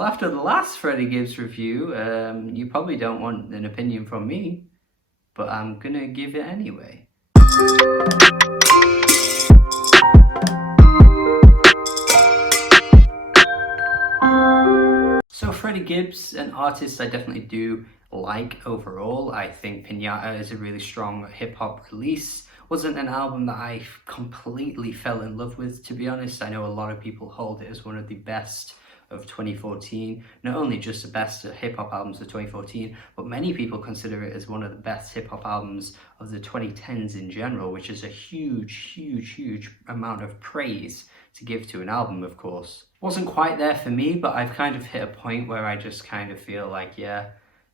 Well, after the last Freddie Gibbs review, you probably don't want an opinion from me, but I'm gonna give it anyway. So Freddie Gibbs, an artist I definitely do like overall. I think Pinata is a really strong hip-hop release. Wasn't an album that I completely fell in love with, to be honest. I know a lot of people hold it as one of the best of 2014. Not only just the best hip-hop albums of 2014, but many people consider it as one of the best hip-hop albums of the 2010s in general, which is a huge amount of praise to give to an album, of course. Wasn't quite there for me, but I've kind of hit a point where I just kind of feel like, yeah,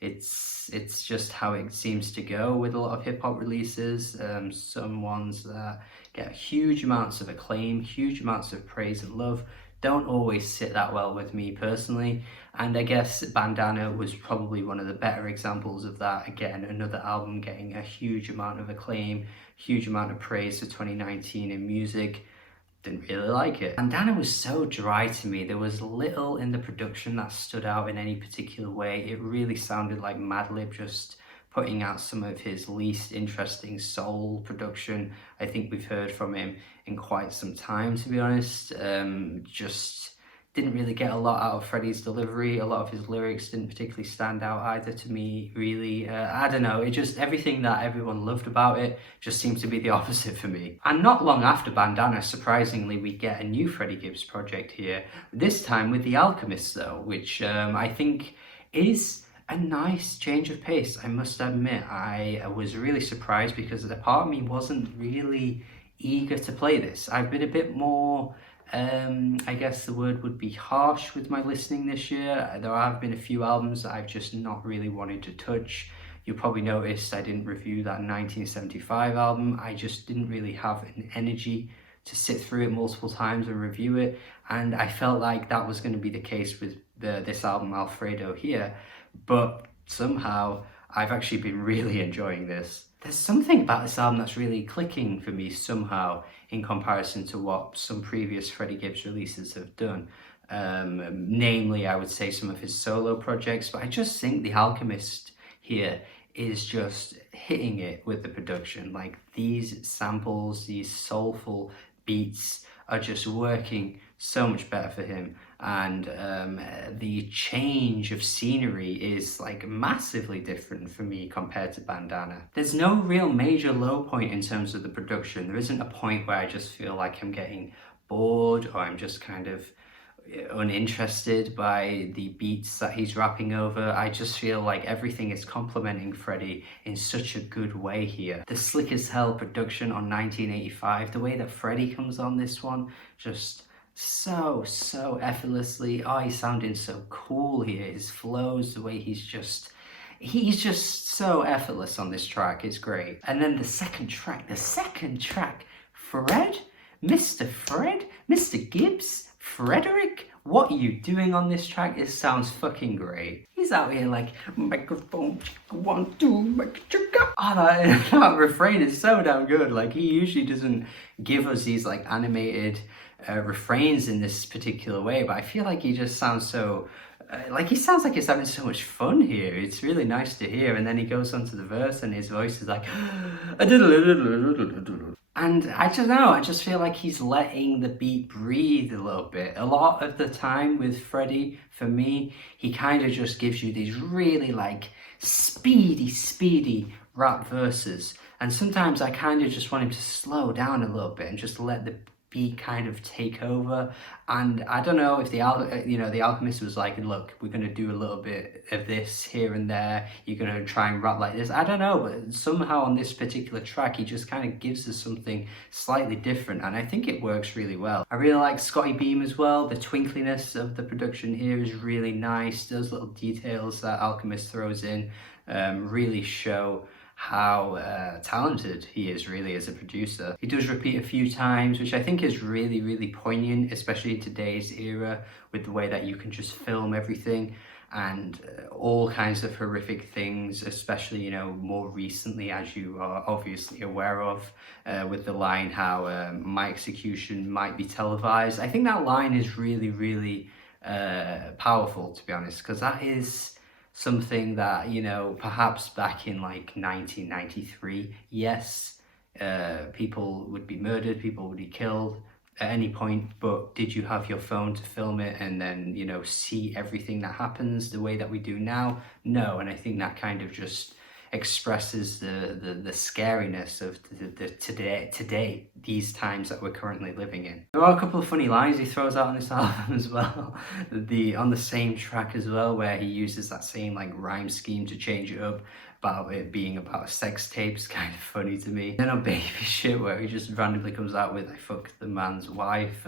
it's just how it seems to go with a lot of hip-hop releases. Some ones that get huge amounts of acclaim, huge amounts of praise and love, don't always sit that well with me personally. And I guess Bandana was probably one of the better examples of that. Again, another album getting a huge amount of acclaim, huge amount of praise for 2019 in music. Didn't really like it. Bandana was so dry to me. There was little in the production that stood out in any particular way. It really sounded like Madlib just putting out some of his least interesting soul production I think we've heard from him in quite some time, to be honest. Just didn't really get a lot out of Freddie's delivery. A lot of his lyrics didn't particularly stand out either to me, really. I don't know, it just, everything that everyone loved about it just seems to be the opposite for me. And not long after Bandana, surprisingly, we get a new Freddie Gibbs project here, this time with The Alchemist though, which I think is a nice change of pace, I must admit. I was really surprised because a part of me wasn't really eager to play this. I've been a bit more, I guess the word would be harsh with my listening this year. There have been a few albums that I've just not really wanted to touch. You'll probably notice I didn't review that 1975 album. I just didn't really have an energy to sit through it multiple times and review it. And I felt like that was going to be the case with this album, Alfredo, here. But somehow I've actually been really enjoying this. There's something about this album that's really clicking for me somehow in comparison to what some previous Freddie Gibbs releases have done. Namely, I would say some of his solo projects, but I just think The Alchemist here is just hitting it with the production. Like, these samples, these soulful beats are just working so much better for him, and the change of scenery is like massively different for me compared to Bandana. There's no real major low point in terms of the production. There isn't a point where I just feel like I'm getting bored or I'm just kind of uninterested by the beats that he's rapping over. I just feel like everything is complementing Freddie in such a good way here. The slick as hell production on 1985, the way that Freddie comes on this one, just so effortlessly. Oh, he's sounding so cool here. His flows, the way he's just so effortless on this track is great. And then the second track, Fred, Mr. Gibbs, Frederick, what are you doing on this track? It sounds fucking great. He's out here like, microphone, 1, 2, oh, that refrain is so damn good. Like, he usually doesn't give us these like animated refrains in this particular way, but I feel like he just sounds so like, he sounds like he's having so much fun here. It's really nice to hear. And then he goes on to the verse and his voice is like and I don't know, I just feel like he's letting the beat breathe a little bit. A lot of the time with Freddie, for me, he kind of just gives you these really like speedy rap verses, and sometimes I kind of just want him to slow down a little bit and just let the beat kind of take over. And I don't know if the Alchemist was like, look, we're going to do a little bit of this here and there, you're going to try and rap like this. I don't know, but somehow on this particular track he just kind of gives us something slightly different, and I think it works really well. I really like Scottie Beam as well. The twinkliness of the production here is really nice. Those little details that Alchemist throws in really show how talented he is really as a producer. He does repeat a few times, which I think is really poignant, especially in today's era, with the way that you can just film everything and all kinds of horrific things, especially, you know, more recently, as you are obviously aware of, with the line how my execution might be televised. I think that line is really powerful, to be honest, because that is something that, you know, perhaps back in like 1993, yes, people would be murdered, people would be killed at any point, but did you have your phone to film it and then, you know, see everything that happens the way that we do now? No. And I think that kind of just expresses the scariness of today, these times that we're currently living in. There are a couple of funny lines he throws out on this album as well. On the same track as well, where he uses that same like rhyme scheme to change it up about it being about sex tapes, kind of funny to me. Then on Baby Shit, where he just randomly comes out with "I fucked the man's wife."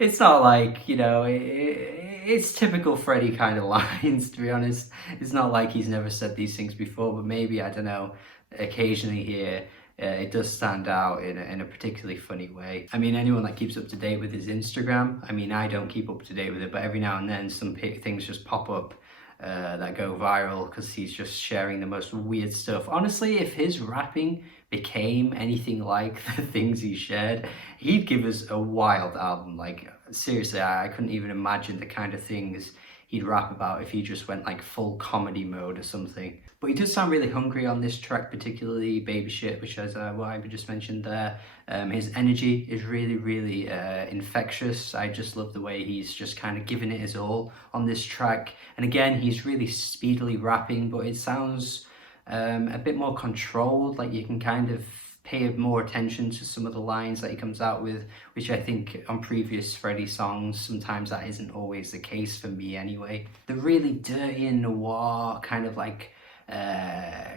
It's not like, you know, it's typical Freddie kind of lines, to be honest. It's not like he's never said these things before, but maybe, I don't know, occasionally here, it does stand out in a particularly funny way. I mean, anyone that keeps up to date with his Instagram, I mean, I don't keep up to date with it, but every now and then some things just pop up that go viral because he's just sharing the most weird stuff. Honestly, if his rapping became anything like the things he shared, he'd give us a wild album. Like, seriously, I couldn't even imagine the kind of things he'd rap about if he just went like full comedy mode or something. But he does sound really hungry on this track, particularly Baby Shit, which is what I just mentioned there. His energy is really, really infectious. I just love the way he's just kind of giving it his all on this track. And again, he's really speedily rapping, but it sounds a bit more controlled. Like, you can kind of pay more attention to some of the lines that he comes out with, which I think on previous Freddie songs, sometimes that isn't always the case for me anyway. The really dirty and noir kind of like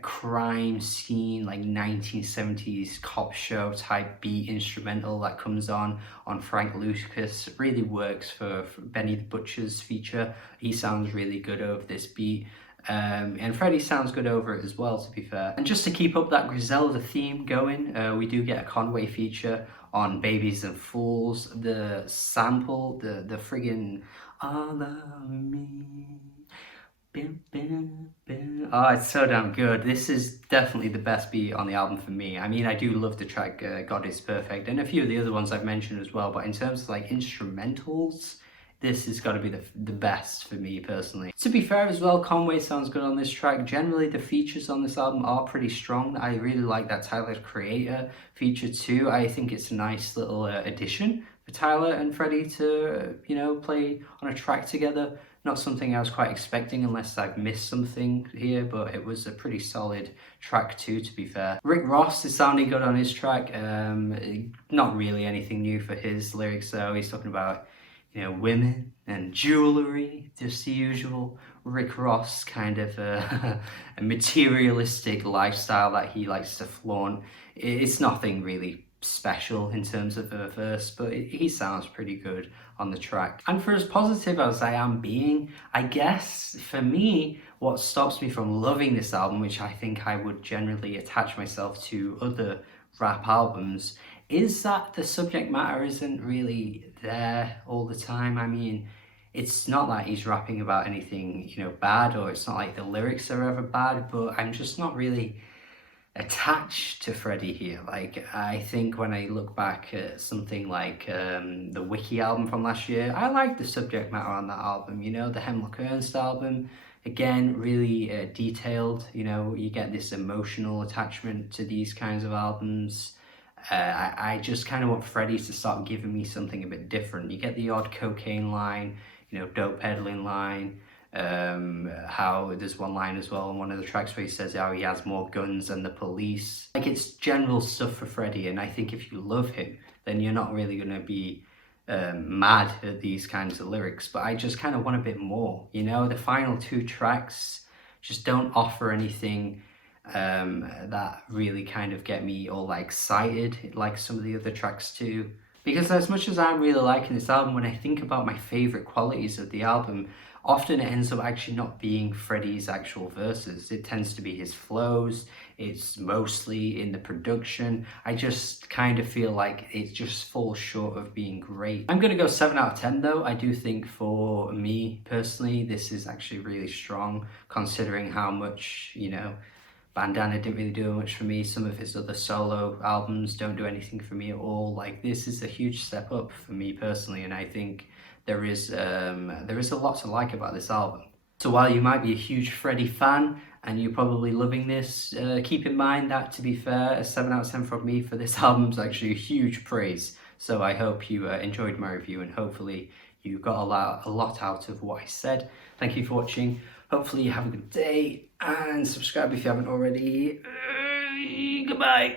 crime scene, like 1970s cop show type beat instrumental that comes on Frank Lucas really works for Benny the Butcher's feature. He sounds really good over this beat. And Freddie sounds good over it as well, to be fair. And just to keep up that Griselda theme going, we do get a Conway feature on Babies and Fools. The sample, the friggin' all of me. Oh, it's so damn good. This is definitely the best beat on the album for me. I mean, I do love the track God Is Perfect and a few of the other ones I've mentioned as well, but in terms of like instrumentals, this has got to be the best for me personally. To be fair as well, Conway sounds good on this track. Generally, the features on this album are pretty strong. I really like that Tyler Creator feature too. I think it's a nice little addition for Tyler and Freddie to, you know, play on a track together. Not something I was quite expecting unless I've missed something here, but it was a pretty solid track too, to be fair. Rick Ross is sounding good on his track. Not really anything new for his lyrics though. He's talking about, you know, women and jewelry, just the usual Rick Ross kind of a materialistic lifestyle that he likes to flaunt. It's nothing really special in terms of a verse, but he sounds pretty good on the track. And for as positive as I am being, I guess for me, what stops me from loving this album, which I think I would generally attach myself to other rap albums, is that the subject matter isn't really there all the time. I mean, it's not like he's rapping about anything, you know, bad, or it's not like the lyrics are ever bad, but I'm just not really attached to Freddie here. Like, I think when I look back at something like the Wiki album from last year, I like the subject matter on that album, you know, the Hemlock Ernst album. Again, really detailed, you know, you get this emotional attachment to these kinds of albums. I just kind of want Freddie to start giving me something a bit different. You get the odd cocaine line, you know, dope peddling line. How there's one line as well on one of the tracks where he says how he has more guns than the police. Like, it's general stuff for Freddie, and I think if you love him, then you're not really going to be mad at these kinds of lyrics. But I just kind of want a bit more, you know. The final two tracks just don't offer anything that really kind of get me all like excited like some of the other tracks do. Because as much as I'm really liking this album, when I think about my favorite qualities of the album, often it ends up actually not being Freddie's actual verses. It tends to be his flows. It's mostly in the production. I just kind of feel like it just falls short of being great. I'm gonna go 7 out of 10 though. I do think for me personally, this is actually really strong considering how much, you know, Bandana didn't really do much for me. Some of his other solo albums don't do anything for me at all. Like, this is a huge step up for me personally, and I think there is a lot to like about this album. So while you might be a huge Freddie fan and you're probably loving this, keep in mind that, to be fair, a 7 out of 10 from me for this album is actually a huge praise. So I hope you enjoyed my review, and hopefully you got a lot out of what I said. Thank you for watching. Hopefully you have a good day, and subscribe if you haven't already. Goodbye.